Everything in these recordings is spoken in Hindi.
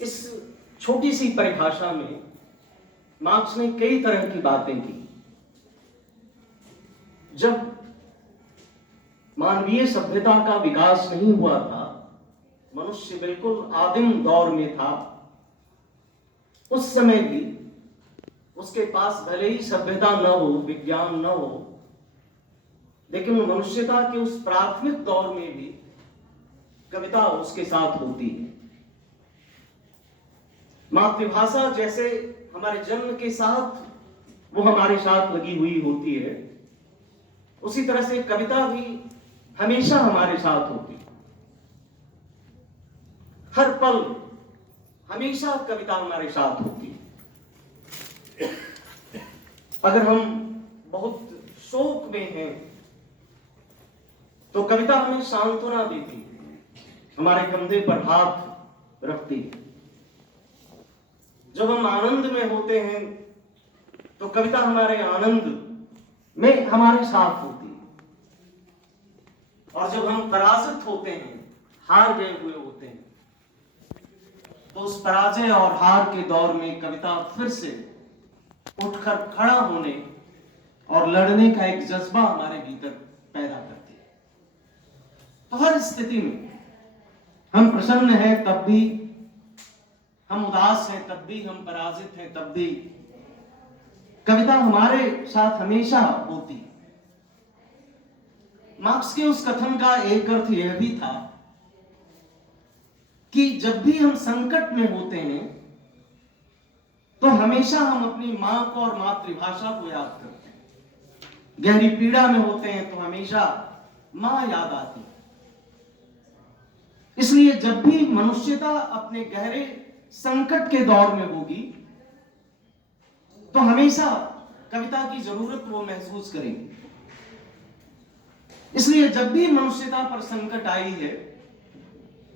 इस छोटी सी परिभाषा में मार्क्स ने कई तरह की बातें की। जब मानवीय सभ्यता का विकास नहीं हुआ था, मनुष्य बिल्कुल आदिम दौर में था, उस समय भी उसके पास भले ही सभ्यता न हो, विज्ञान न हो, लेकिन मनुष्यता के उस प्राथमिक दौर में भी कविता उसके साथ होती है। मातृभाषा जैसे हमारे जन्म के साथ वो हमारे साथ लगी हुई होती है, उसी तरह से कविता भी हमेशा हमारे साथ होती है। हर पल हमेशा कविता हमारे साथ होती है। अगर हम बहुत शोक में हैं तो कविता हमें सांत्वना देती है, हमारे कंधे पर हाथ रखती है। जब हम आनंद में होते हैं तो कविता हमारे आनंद में हमारे साथ होती है, और जब हम पराजित होते हैं, हार गए हुए होते हैं, तो उस पराजय और हार के दौर में कविता फिर से उठकर खड़ा होने और लड़ने का एक जज्बा हमारे भीतर पैदा करती है। तो हर स्थिति में हम प्रसन्न हैं तब भी, हम उदास हैं तब भी, हम पराजित हैं तब भी, कविता हमारे साथ हमेशा होती है। मार्क्स के उस कथन का एक अर्थ यह भी था कि जब भी हम संकट में होते हैं तो हमेशा हम अपनी मां को और मातृभाषा को याद करते हैं। गहरी पीड़ा में होते हैं तो हमेशा मां याद आती है। इसलिए जब भी मनुष्यता अपने गहरे संकट के दौर में होगी तो हमेशा कविता की जरूरत वो महसूस करेंगे। इसलिए जब भी मनुष्यता पर संकट आई है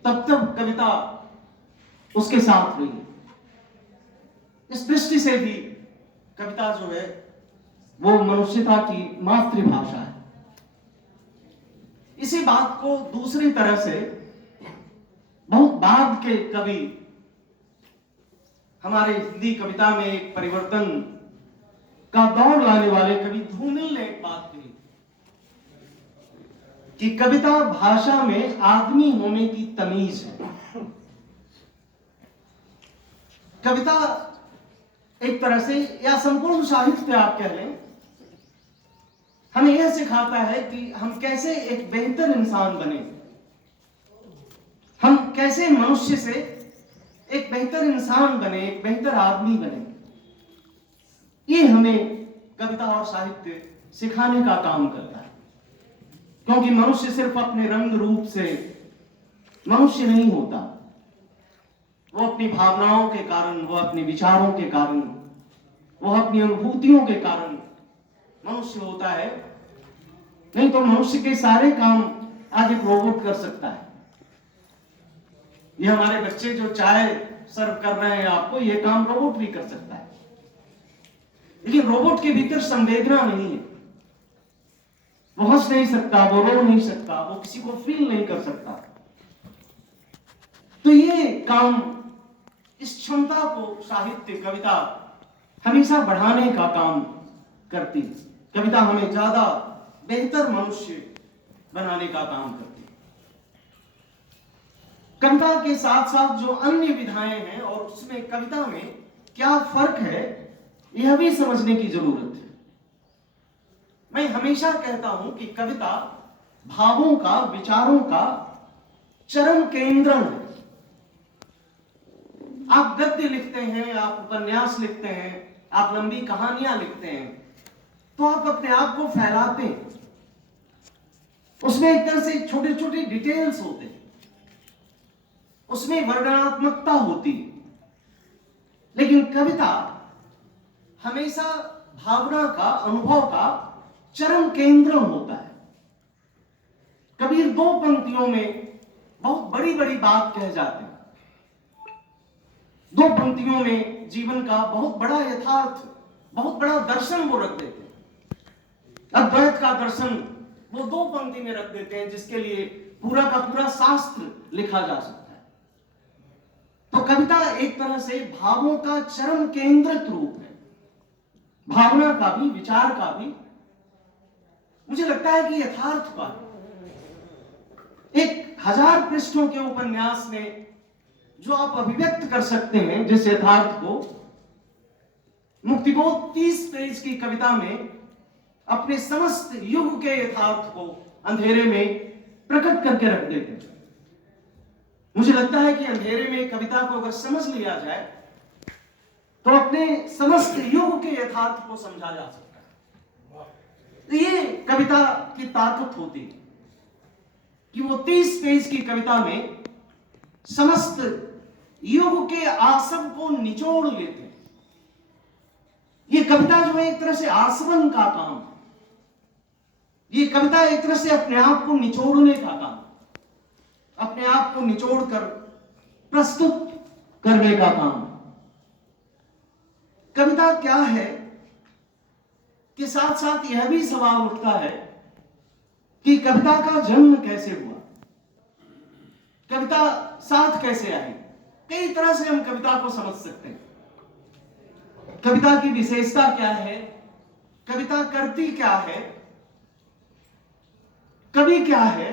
तब तक कविता उसके साथ रही। इस दृष्टि से भी कविता जो है वो मनुष्यता की मातृभाषा है। इसी बात को दूसरी तरह से बहुत बाद के कवि, हमारे हिंदी कविता में एक परिवर्तन का दौर लाने वाले कवि धूमिल ने एक बात कही कि कविता भाषा में आदमी होने की तमीज है। कविता एक तरह से, या संपूर्ण साहित्य आप कह लें, हमें यह सिखाता है कि हम कैसे एक बेहतर इंसान बने, हम कैसे मनुष्य से एक बेहतर इंसान बने, एक बेहतर आदमी बने। ये हमें कविता और साहित्य सिखाने का काम करता है, क्योंकि मनुष्य सिर्फ अपने रंग रूप से मनुष्य नहीं होता। वो अपनी भावनाओं के कारण, वो अपने विचारों के कारण, वो अपनी अनुभूतियों के कारण मनुष्य होता है। नहीं तो मनुष्य के सारे काम आज एक रोबोट कर सकता है। ये हमारे बच्चे जो चाय सर्व कर रहे हैं आपको, ये काम रोबोट भी कर सकता है, लेकिन रोबोट के भीतर संवेदना नहीं है। वो हंस नहीं सकता, वो रो नहीं सकता, वो किसी को फील नहीं कर सकता। तो ये काम, इस क्षमता को साहित्य, कविता हमेशा बढ़ाने का काम करती है। कविता हमें ज्यादा बेहतर मनुष्य बनाने का काम करती है। कविता के साथ साथ जो अन्य विधाएं हैं और उसमें कविता में क्या फर्क है, यह भी समझने की जरूरत है। मैं हमेशा कहता हूं कि कविता भावों का, विचारों का चरम केंद्र है। आप गद्य लिखते हैं, आप उपन्यास लिखते हैं, आप लंबी कहानियां लिखते हैं, तो आप अपने आप को फैलाते हैं। उसमें एक तरह से छोटे छोटे डिटेल्स होते हैं, उसमें वर्णनात्मकता होती है। लेकिन कविता हमेशा भावना का, अनुभव का चरम केंद्र होता है। कबीर दो पंक्तियों में बहुत बड़ी बड़ी बात कह जाते हैं। दो पंक्तियों में जीवन का बहुत बड़ा यथार्थ, बहुत बड़ा दर्शन वो रख देते हैं। अद्वैत का दर्शन वो दो पंक्ति में रख देते हैं, जिसके लिए पूरा का पूरा शास्त्र लिखा जा सकता है। तो कविता एक तरह से भावों का चरम केंद्रित रूप है, भावना का भी, विचार का भी। मुझे लगता है कि यथार्थ का 1000 पृष्ठों के उपन्यास में जो आप अभिव्यक्त कर सकते हैं जिस यथार्थ को, मुक्तिबोध 30 पेज की कविता में अपने समस्त युग के यथार्थ को अंधेरे में प्रकट करके रख देते हैं। मुझे लगता है कि अंधेरे में कविता को अगर समझ लिया जाए तो अपने समस्त युग के यथार्थ को समझा जा सकता है। तो ये कविता की ताकत होती है कि वो 30 पेज की कविता में समस्त युग के आसव को निचोड़ लेते हैं। ये कविता जो है एक तरह से आसवन का काम, ये कविता एक तरह से अपने आप को निचोड़ने का काम, अपने आप को निचोड़कर प्रस्तुत करने का काम। कविता क्या है के साथ साथ यह भी सवाल उठता है कि कविता का जन्म कैसे हुआ, कविता साथ कैसे आई। कई तरह से हम कविता को समझ सकते हैं। कविता की विशेषता क्या है, कविता करती क्या है, कवि क्या है,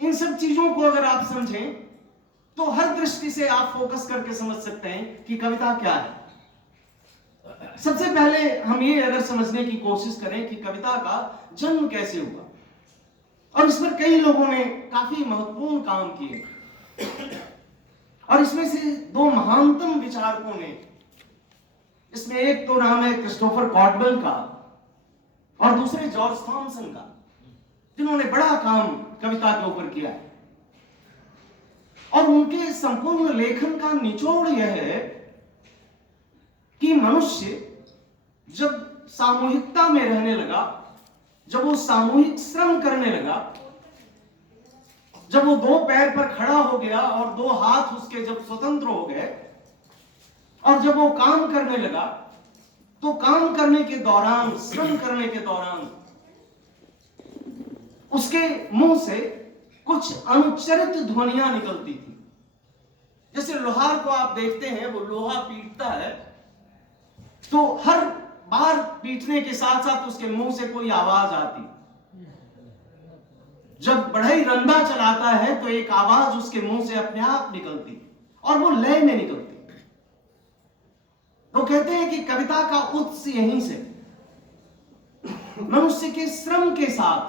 इन सब चीजों को अगर आप समझें तो हर दृष्टि से आप फोकस करके समझ सकते हैं कि कविता क्या है। सबसे पहले हम ये अगर समझने की कोशिश करें कि कविता का जन्म कैसे हुआ, और इस पर कई लोगों ने काफी महत्वपूर्ण काम किए, और इसमें से 2 महानतम विचारकों ने, इसमें एक तो नाम है क्रिस्टोफर कॉटवेल का और दूसरे जॉर्ज थॉमसन का, जिन्होंने बड़ा काम कविता के ऊपर किया है। और उनके संपूर्ण लेखन का निचोड़ यह है कि मनुष्य जब सामूहिकता में रहने लगा, जब वो सामूहिक श्रम करने लगा, जब वो 2 पैर पर खड़ा हो गया और 2 हाथ उसके जब स्वतंत्र हो गए, और जब वो काम करने लगा, तो काम करने के दौरान, श्रम करने के दौरान उसके मुंह से कुछ अनुच्चरित ध्वनियां निकलती थी। जैसे लोहार को आप देखते हैं, वो लोहा पीटता है तो हर बार पीटने के साथ साथ उसके मुंह से कोई आवाज आती। जब बढ़ई रंदा चलाता है तो एक आवाज उसके मुंह से अपने आप निकलती और वो लय में निकलती। तो कहते हैं कि कविता का उत्स यहीं से, मनुष्य के श्रम के साथ,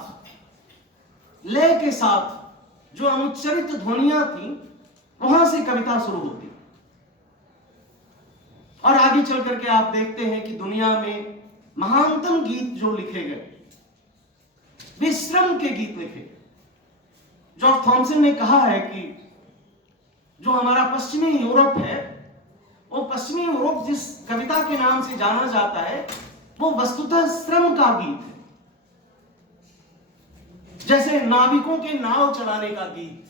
लय के साथ जो अनुच्चरित ध्वनियां थी, वहां से कविता शुरू होती। और आगे चल करके आप देखते हैं कि दुनिया में महानतम गीत जो लिखे गए, वे श्रम के गीत लिखे। जॉर्ज थॉमसन ने कहा है कि जो हमारा पश्चिमी यूरोप है, वो पश्चिमी यूरोप जिस कविता के नाम से जाना जाता है, वो वस्तुतः श्रम का गीत है। जैसे नाविकों के नाव चलाने का गीत,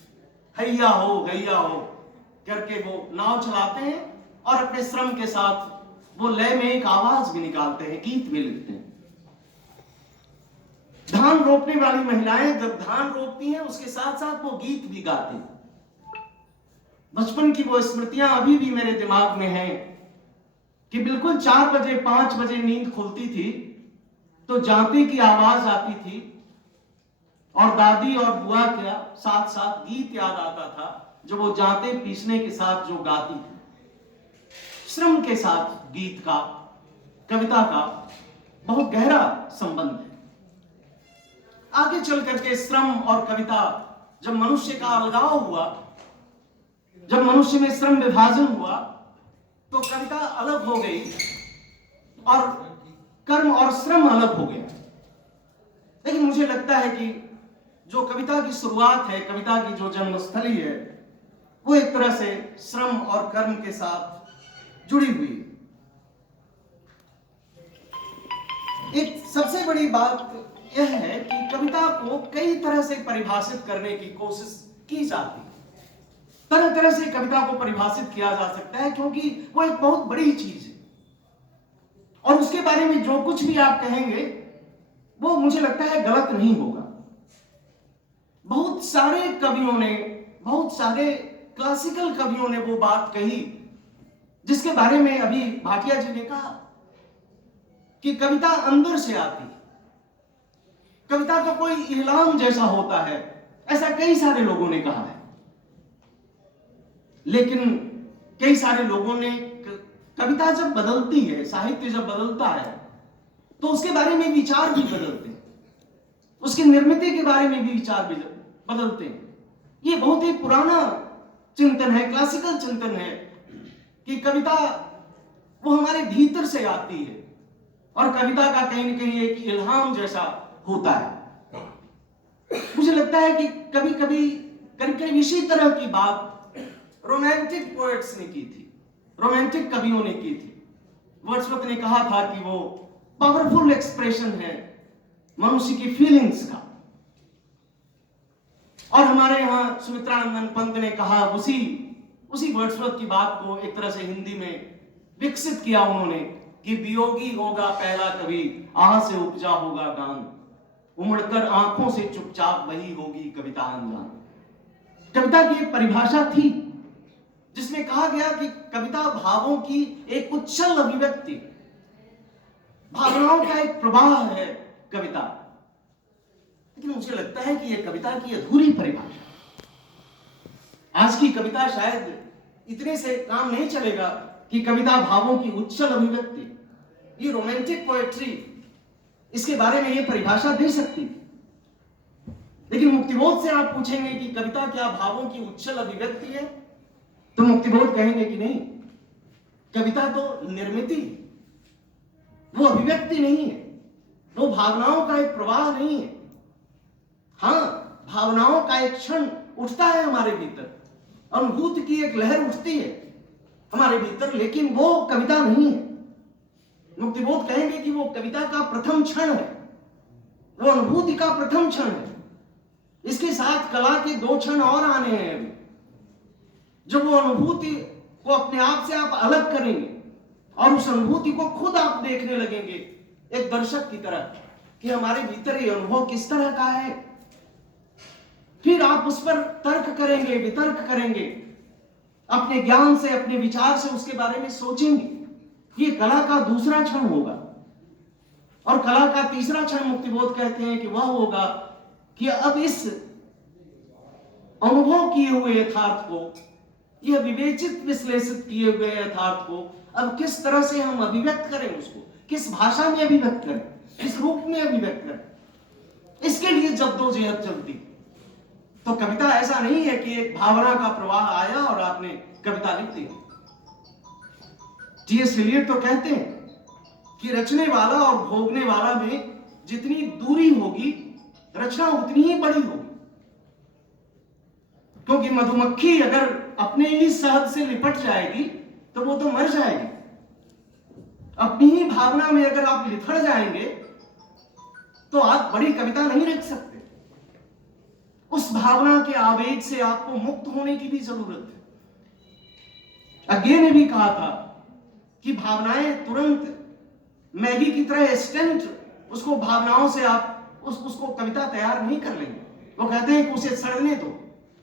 हैया हो करके वो नाव चलाते हैं और अपने श्रम के साथ वो लय में एक आवाज भी निकालते हैं, गीत भी लिखते हैं। धान रोपने वाली महिलाएं जब धान रोपती हैं, उसके साथ साथ वो गीत भी गाती हैं। बचपन की वो स्मृतियां अभी भी मेरे दिमाग में हैं कि बिल्कुल 4 बजे 5 बजे नींद खुलती थी तो जाते की आवाज आती थी, और दादी और बुआ का साथ साथ गीत याद आता था जो वो जाते पीसने के साथ जो गाती थी। श्रम के साथ गीत का, कविता का बहुत गहरा संबंध है। आगे चल करके श्रम और कविता, जब मनुष्य का अलगाव हुआ, जब मनुष्य में श्रम विभाजन हुआ, तो कविता अलग हो गई और कर्म और श्रम अलग हो गया। लेकिन मुझे लगता है कि जो कविता की शुरुआत है, कविता की जो जन्मस्थली है, वो एक तरह से श्रम और कर्म के साथ जुड़ी हुई है। एक सबसे बड़ी बात यह है कि कविता को कई तरह से परिभाषित करने की कोशिश की जाती है। तरह तरह से कविता को परिभाषित किया जा सकता है, क्योंकि वो एक बहुत बड़ी चीज है और उसके बारे में जो कुछ भी आप कहेंगे वो मुझे लगता है गलत नहीं होगा। बहुत सारे कवियों ने, बहुत सारे क्लासिकल कवियों ने वो बात कही जिसके बारे में अभी भाटिया जी ने कहा कि कविता अंदर से आती है, कविता का कोई इल्हाम जैसा होता है, ऐसा कई सारे लोगों ने कहा है। लेकिन कई सारे लोगों ने कविता जब बदलती है, साहित्य जब बदलता है, तो उसके बारे में विचार भी बदलते हैं, उसकी निर्मित के बारे में भी विचार भी बदलते हैं। ये बहुत ही पुराना चिंतन है, क्लासिकल चिंतन है कि कविता वो हमारे भीतर से आती है और कविता का कहीं न कहीं एक इल्हाम जैसा होता है। मुझे लगता है कि कभी कभी इसी तरह की बात रोमांटिक पोएट्स ने की थी, रोमांटिक कवियों ने की थी। वर्ड्सवर्थ ने कहा था कि वो पावरफुल एक्सप्रेशन है मनुष्य की फीलिंग्स का, और हमारे यहां सुमित्रानंदन पंत ने कहा, उसी वर्ड्सवर्थ की बात को एक तरह से हिंदी में विकसित किया उन्होंने कि वियोगी होगा पहला कवि, आह से उपजा होगा गान, उमड़कर आंखों से चुपचाप वही होगी कविता अनजान। कविता की एक परिभाषा थी जिसमें कहा गया कि कविता भावों की एक उच्छल अभिव्यक्ति, भावनाओं का एक प्रवाह है कविता। लेकिन मुझे लगता है कि यह कविता की अधूरी परिभाषा। आज की कविता शायद इतने से काम नहीं चलेगा कि कविता भावों की उच्छल अभिव्यक्ति, ये रोमांटिक पोएट्री, इसके बारे में ये परिभाषा दे सकती। लेकिन मुक्तिबोध से आप पूछेंगे कि कविता क्या भावों की उच्छल अभिव्यक्ति है, तो मुक्तिबोध कहेंगे कि नहीं, कविता तो निर्मित, वो अभिव्यक्ति नहीं है, वो भावनाओं का एक प्रवाह नहीं है। हाँ, भावनाओं का एक क्षण उठता है हमारे भीतर, अनुभूति की एक लहर उठती है हमारे भीतर, लेकिन वो कविता नहीं है। मुक्तिबोध कहेंगे कि वो कविता का प्रथम क्षण है, वो अनुभूति का प्रथम क्षण है। इसके साथ कला के दो क्षण और आने हैं अभी, जब वो अनुभूति को अपने आप से आप अलग करेंगे और उस अनुभूति को खुद आप देखने लगेंगे एक दर्शक की तरह कि हमारे भीतर ये अनुभव किस तरह का है। फिर आप उस पर तर्क करेंगे, वितर्क करेंगे, अपने ज्ञान से, अपने विचार से उसके बारे में सोचेंगे। ये कला का दूसरा क्षण होगा। और कला का तीसरा क्षण मुक्तिबोध कहते हैं कि वह होगा कि अब इस अनुभव किए हुए यथार्थ को, यह विवेचित विश्लेषित किए हुए यथार्थ को अब किस तरह से हम अभिव्यक्त करें, उसको किस भाषा में अभिव्यक्त करें, किस रूप में अभिव्यक्त करें, इसके लिए जद्दोजहद चलती। तो कविता ऐसा नहीं है कि एक भावना का प्रवाह आया और आपने कविता लिख दी। टी.एस. एलियट तो कहते हैं कि रचने वाला और भोगने वाला में जितनी दूरी होगी, रचना उतनी ही बड़ी होगी। क्योंकि मधुमक्खी अगर अपने ही शहद से लिपट जाएगी तो वो तो मर जाएगी। अपनी ही भावना में अगर आप लिथड़ जाएंगे तो आप बड़ी कविता नहीं लिख सकते। उस भावना के आवेग से आपको मुक्त होने की भी जरूरत है। अज्ञे ने भी कहा था कि भावनाएं तुरंत मैगी की तरह इंस्टेंट, उसको भावनाओं से आप उसको कविता तैयार नहीं कर लेंगे। वो कहते हैं कि उसे सड़ने दो,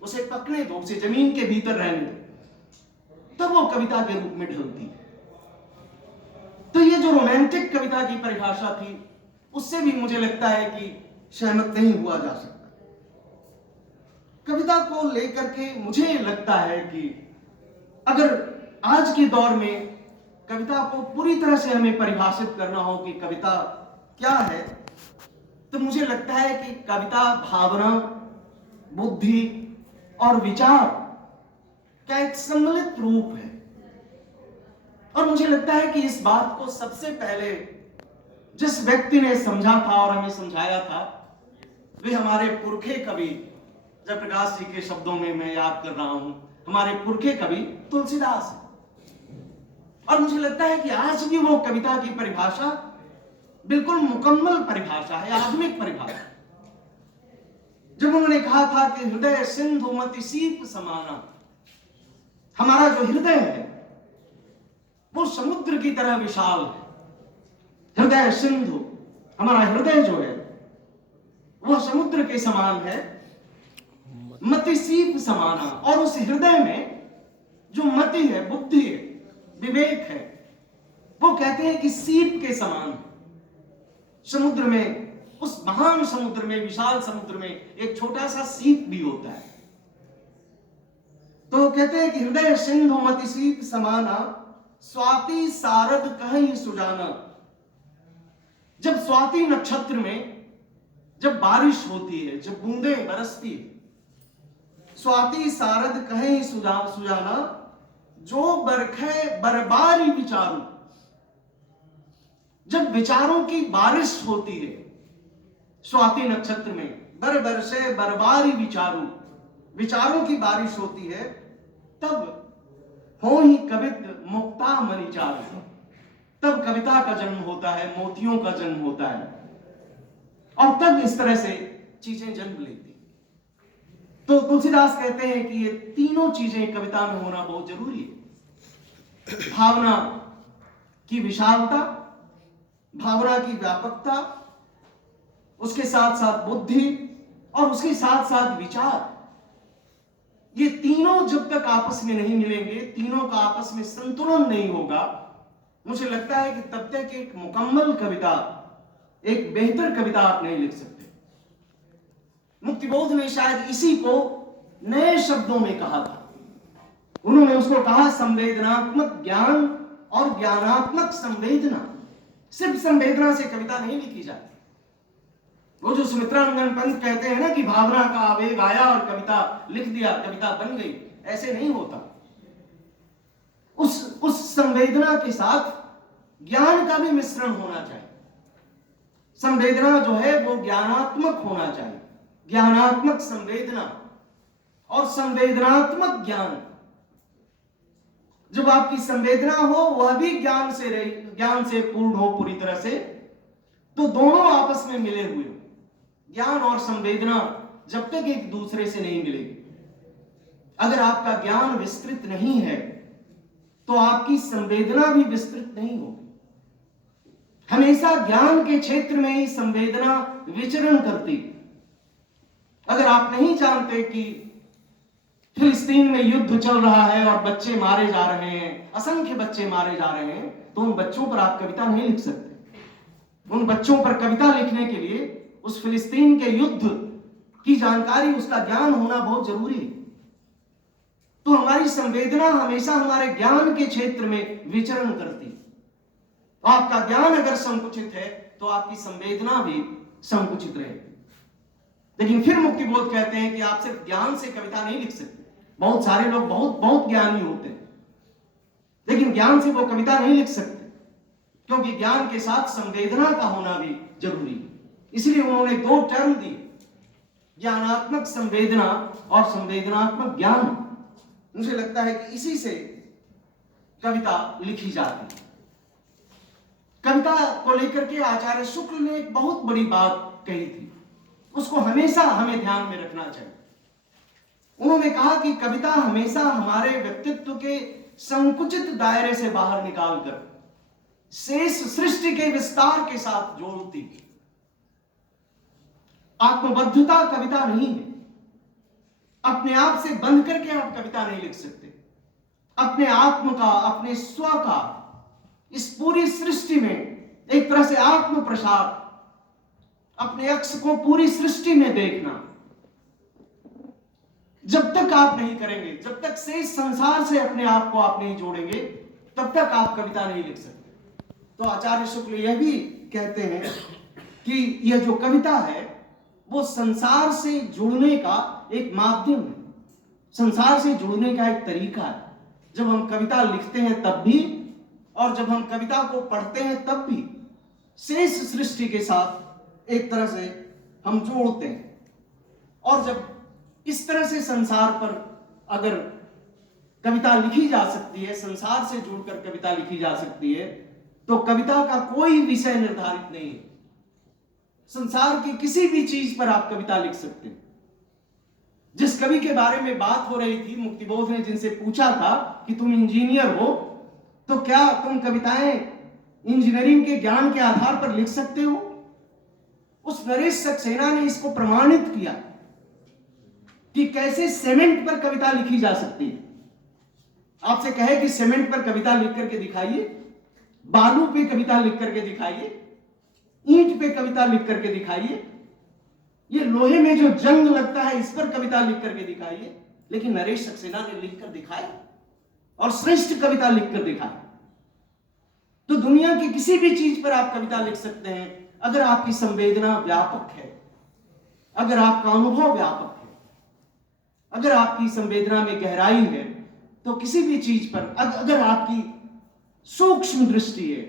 उसे पकने दो, उसे जमीन के भीतर रहने दो, तब वो कविता के रूप में ढलती है। तो ये जो रोमांटिक कविता की परिभाषा थी, उससे भी मुझे लगता है कि सहमत नहीं हुआ जा सकता। कविता को लेकर के मुझे लगता है कि अगर आज के दौर में कविता को पूरी तरह से हमें परिभाषित करना हो कि कविता क्या है, तो मुझे लगता है कि कविता भावना, बुद्धि और विचार का एक सम्मिलित रूप है। और मुझे लगता है कि इस बात को सबसे पहले जिस व्यक्ति ने समझा था और हमें समझाया था, वे हमारे पुरखे कवि, जयप्रकाश जी के शब्दों में मैं याद कर रहा हूं, हमारे पुरखे कवि तुलसीदास है। और मुझे लगता है कि आज भी वो कविता की परिभाषा बिल्कुल मुकम्मल परिभाषा है, आधुनिक परिभाषा। जब उन्होंने कहा था कि हृदय सिंधु मति सीप समाना, हमारा जो हृदय है वो समुद्र की तरह विशाल है। हृदय सिंधु, हमारा हृदय जो है वह समुद्र के समान है, मति सीप समाना। और उस हृदय में जो मति है, बुद्धि है, विवेक है, वो कहते हैं कि सीप के समान है। समुद्र में, उस महान समुद्र में, विशाल समुद्र में एक छोटा सा सीप भी होता है। तो कहते हैं कि हृदय सिंधु मति सीप समाना, स्वाति सारद कहीं सुजाना। जब स्वाति नक्षत्र में जब बारिश होती है, जब बूंदें बरसती है, स्वाति सारद कहीं सुजाना, जो बरखे बरबारी विचारू। जब विचारों की बारिश होती है स्वाति नक्षत्र में, बर बरसे बरबारी विचारू, विचारों की बारिश होती है, तब हो ही कवित मुक्ता मणिचारू। तब कविता का जन्म होता है, मोतियों का जन्म होता है, और तब इस तरह से चीजें जन्म लेती। तो तुलसीदास कहते हैं कि ये तीनों चीजें कविता में होना बहुत जरूरी है। भावना की विशालता, भावना की व्यापकता, उसके साथ साथ बुद्धि, और उसके साथ साथ विचार। ये तीनों जब तक आपस में नहीं मिलेंगे, तीनों का आपस में संतुलन नहीं होगा, मुझे लगता है कि तब तक एक मुकम्मल कविता, एक बेहतर कविता आप नहीं लिख सकते। मुक्तिबोध ने शायद इसी को नए शब्दों में कहा था। उन्होंने उसको कहा संवेदनात्मक ज्ञान और ज्ञानात्मक संवेदना। सिर्फ संवेदना से कविता नहीं लिखी जाती। वो जो सुमित्रानंदन पंत कहते हैं ना कि भावना का आवेग आया और कविता लिख दिया, कविता बन गई, ऐसे नहीं होता। उस संवेदना के साथ ज्ञान का भी मिश्रण होना चाहिए। संवेदना जो है वो ज्ञानात्मक होना चाहिए, ज्ञानात्मक संवेदना और संवेदनात्मक ज्ञान। जब आपकी संवेदना हो वह भी ज्ञान से पूर्ण हो पूरी तरह से, तो दोनों आपस में मिले हुए हो। ज्ञान और संवेदना जब तक एक दूसरे से नहीं मिलेगी, अगर आपका ज्ञान विस्तृत नहीं है तो आपकी संवेदना भी विस्तृत नहीं होगी। हमेशा ज्ञान के क्षेत्र में ही संवेदना विचरण करती। अगर आप नहीं जानते कि फिलिस्तीन में युद्ध चल रहा है और बच्चे मारे जा रहे हैं, असंख्य बच्चे मारे जा रहे हैं, तो उन बच्चों पर आप कविता नहीं लिख सकते। उन बच्चों पर कविता लिखने के लिए उस फिलिस्तीन के युद्ध की जानकारी, उसका ज्ञान होना बहुत जरूरी है। तो हमारी संवेदना हमेशा हमारे ज्ञान के क्षेत्र में विचरण करती। तो आपका ज्ञान अगर संकुचित है तो आपकी संवेदना भी संकुचित रहेगी। लेकिन फिर मुक्तिबोध कहते हैं कि आप सिर्फ ज्ञान से कविता नहीं लिख सकते। बहुत सारे लोग बहुत ज्ञानी होते हैं, लेकिन ज्ञान से वो कविता नहीं लिख सकते, क्योंकि ज्ञान के साथ संवेदना का होना भी जरूरी है। इसलिए उन्होंने दो टर्म दिए, ज्ञानात्मक संवेदना और संवेदनात्मक ज्ञान। मुझे लगता है कि इसी से कविता लिखी जाती है। कविता को लेकर के आचार्य शुक्ल ने एक बहुत बड़ी बात कही थी, उसको हमेशा हमें ध्यान में रखना चाहिए। उन्होंने कहा कि कविता हमेशा हमारे व्यक्तित्व के संकुचित दायरे से बाहर निकालकर शेष सृष्टि के विस्तार के साथ जोड़ती। आत्मबद्धता कविता नहीं है। अपने आप से बंध करके आप कविता नहीं लिख सकते। अपने आत्म का, अपने स्व का, इस पूरी सृष्टि में एक तरह से आत्म प्रसार, अपने अक्ष को पूरी सृष्टि में देखना, जब तक आप नहीं करेंगे, जब तक शेष संसार से अपने आप को आप नहीं जोड़ेंगे, तब तक आप कविता नहीं लिख सकते। तो आचार्य शुक्ल यह भी कहते हैं कि यह जो कविता है वो संसार से जुड़ने का एक माध्यम है, संसार से जुड़ने का एक तरीका है। जब हम कविता लिखते हैं तब भी, और जब हम कविता को पढ़ते हैं तब भी शेष सृष्टि के साथ एक तरह से हम जोड़ते हैं। और जब इस तरह से संसार पर अगर कविता लिखी जा सकती है, संसार से जुड़कर कविता लिखी जा सकती है, तो कविता का कोई विषय निर्धारित नहीं है। संसार की किसी भी चीज पर आप कविता लिख सकते हैं। जिस कवि के बारे में बात हो रही थी, मुक्तिबोध ने जिनसे पूछा था कि तुम इंजीनियर हो, तो क्या तुम कविताएं इंजीनियरिंग के ज्ञान के आधार पर लिख सकते हो? उस नरेश सक्सेना ने इसको प्रमाणित किया कि कैसे सीमेंट पर कविता लिखी जा सकती है। आपसे कहे कि सीमेंट पर कविता लिख करके दिखाइए, बालू पे कविता लिख करके दिखाइए, ईंट पे कविता लिख करके दिखाइए, ये लोहे में जो जंग लगता है इस पर कविता लिख करके दिखाइए, लेकिन नरेश सक्सेना ने लिखकर दिखाया और श्रेष्ठ कविता लिखकर दिखाया। तो दुनिया की किसी भी चीज पर आप कविता लिख सकते हैं अगर आपकी संवेदना व्यापक है, अगर आपका अनुभव व्यापक है, अगर आपकी संवेदना में गहराई है, तो किसी भी चीज पर अगर आपकी सूक्ष्म दृष्टि है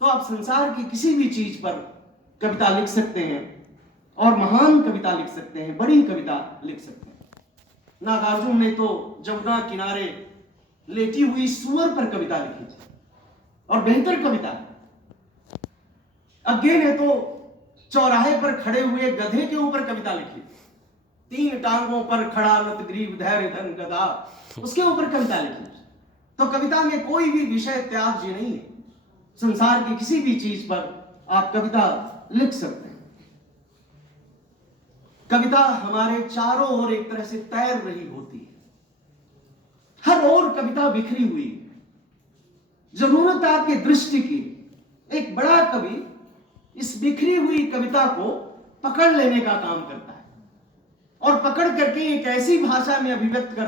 तो आप संसार की किसी भी चीज पर कविता लिख सकते हैं और महान कविता लिख सकते हैं, बड़ी कविता लिख सकते हैं। नागार्जुन ने तो जमुना किनारे लेटी हुई सुअर पर कविता लिखी थी और बेहतर कविता। अज्ञे ने तो चौराहे पर खड़े हुए गधे के ऊपर कविता लिखी, 3 टांगों पर खड़ा नत ग्रीव धैर्य धन गदा, उसके ऊपर कविता लिखी। तो कविता में कोई भी विषय त्याज्य नहीं है, संसार की किसी भी चीज पर आप कविता लिख सकते हैं। कविता हमारे चारों ओर एक तरह से तैर रही होती है, हर ओर कविता बिखरी हुई है। जरूरत आपकी दृष्टि की। एक बड़ा कवि इस बिखरी हुई कविता को पकड़ लेने का काम करता है और पकड़ करके एक ऐसी भाषा में अभिव्यक्त करता